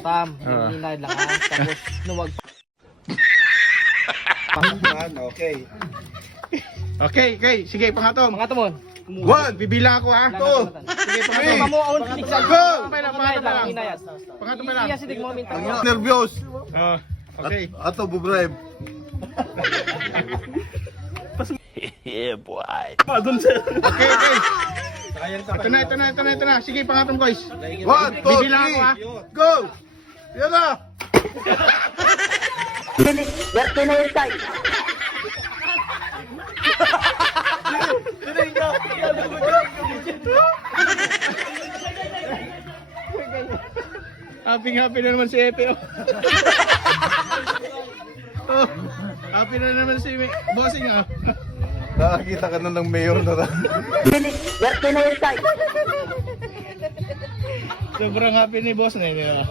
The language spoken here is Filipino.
Tam, hinay lang tapos nuwag. Okay. Okay. Sige, pangatong. Mga tumon. One, bibilang ako ha. Two. Sige, pangatong. Mamuaon piniksan. Go! Pangatong pa lang. Hinayas. Pangatong pa lang. Iya sinig moment. Nervyos. Okay. Ato bubrem. Okay. Ito na. Sige, pangatong guys. 1, 2, Bibilang ako ha. 3. Go! Yan na. Happy na naman si Epe. Oh, happy na naman si Bossing ah. Nakakita ka na ng mayor na. Sobrang happy ni Boss na yun.